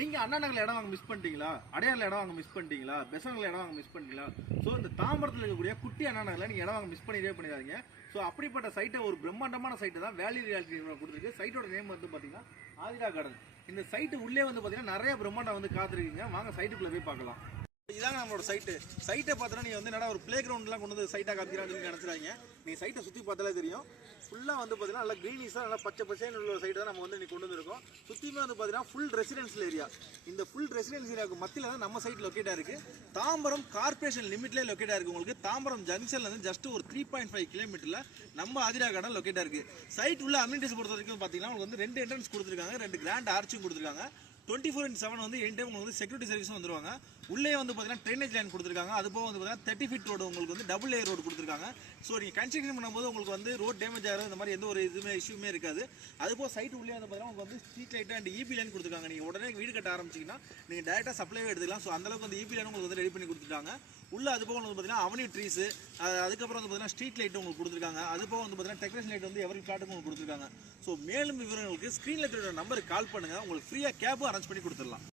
நீங்க அண்ணா நகர்ல இடம் வாங்க மிஸ் பண்ணிட்டீங்களா, அடையாறுல இடம் வாங்க மிஸ் பண்ணிட்டீங்களா, பெசன்ட்ல இடம் வாங்க மிஸ் பண்ணிட்டீங்களா? ஸோ இந்த தாம்பரத்தில் இருக்கக்கூடிய குட்டி அண்ணா நகர்ல நீங்க இடம் வாங்க மிஸ் பண்ணிடாதீங்க. ஸோ அப்படிப்பட்ட சைட்டை ஒரு பிரம்மாண்டமான சைட்டை தான் வேலி ரியாலிட்டி கொடுத்துருக்கு. சைட்டோட நேம் வந்து பார்த்தீங்கன்னா ஆதிரா கார்டன். இந்த சைட்டு உள்ளே வந்து பார்த்தீங்கன்னா நிறைய பிரம்மாண்டம் வந்து காத்திருக்கீங்க. வாங்க சைட்டுக்குள்ளே போய் பார்க்கலாம். இதாங்க நம்மளோட சைட்டை பார்த்தோன்னா நீங்கள் வந்து என்னடா ஒரு பிளே கிரவுண்ட்லாம் கொண்டு வந்து சைட்டாக காமிக்கிறாங்கன்னு நினச்சிடாங்க. நீங்கள் சைட்டை சுற்றி பார்த்தாலே தெரியும். ஃபுல்லாக வந்து பார்த்தீங்கன்னா நல்லா க்ரீனிஷாக நல்லா பச்சை பச்சைன்னு உள்ள சைட்டை தான் நம்ம வந்து இன்னைக்கு கொண்டு வந்துருக்கோம். சுற்றியுமே வந்து பார்த்தீங்கன்னா ஃபுல் ரெசிடென்ஷியல் ஏரியா. இந்த ஃபுல் ரெசிடென்ஷியல் ஏரியாவுக்கு மத்தியில் தான் நம்ம சைட் லொக்கேட்டாக இருக்குது. தாம்பரம் கார்பரேஷன் லிமிட்லேயே லொக்கேட்டாக இருக்குது. உங்களுக்கு தாம்பரம் ஜங்ஷன்லேருந்து ஜஸ்ட் ஒரு 3.5 கிலோமீட்டரில் நம்ம ஆதிரா கார்டன் லொக்கேட்டாக இருக்குது. சைட் உள்ள அம்யூனிட்டிஸ் பொறுத்த வரைக்கும் பார்த்தீங்கன்னா உங்களுக்கு வந்து 2 என்ட்ரன்ஸ் கொடுத்துருக்காங்க, 2 கிராண்ட் ஆர்ச்சும் கொடுத்துருக்காங்க. 24/7 வந்து எனி டைம் உங்களுக்கு வந்து செக்யூரிட்டி சர்வீஸும் வந்துருவாங்க. உள்ளே வந்து பார்த்தீங்கன்னா ட்ரைனேஜ் லைன் கொடுத்துருக்காங்க. அது போக வந்து பார்த்தீங்கன்னா 30 ஃபீட் ரோடு உங்களுக்கு வந்து டபுள் லேயர் ரோடு கொடுத்துருக்காங்க. ஸோ நீங்கள் கன்ஸ்ட்ரக்ஷன் பண்ணும்போது உங்களுக்கு வந்து ரோட் டேமேஜ் ஆகிறது இந்த மாதிரி எந்த ஒரு இஷ்யூமே இருக்காது. அதுபோக சைட் உள்ளே வந்து பார்த்தீங்கன்னா உங்களுக்கு வந்து street light and EB line கொடுத்துருக்காங்க. நீங்கள் உடனே வீடு கட்ட ஆரம்பிச்சிங்கன்னா நீங்கள் டேரெக்டாக சப்ளைவே எடுத்துக்கலாம். ஸோ அந்தளவுக்கு வந்து இபி லைன் உங்களுக்கு வந்து ரெடி பண்ணி கொடுத்துருக்காங்க. உள்ள அது போக வந்து பார்த்தீங்கன்னா அவனி ட்ரீஸ், அதுக்கப்புறம் வந்து பார்த்தீங்கன்னா ஸ்ட்ரீட் லைட் உங்களுக்கு கொடுத்துருக்காங்க. அது போக வந்து பார்த்தீங்கன்னா டெக்கரேஷன் லைட் வந்து எவரி ஃபிளாட்டுக்கு உங்களுக்கு கொடுத்துருக்காங்க. ஸோ மேலும் விவரங்களுக்கு ஸ்க்ரீனில் இருக்கிற நம்பருக்கு கால் பண்ணுங்கள். உங்களுக்கு ஃப்ரீயாக கேபும் அரேஞ்ச் பண்ணி கொடுத்துடலாம்.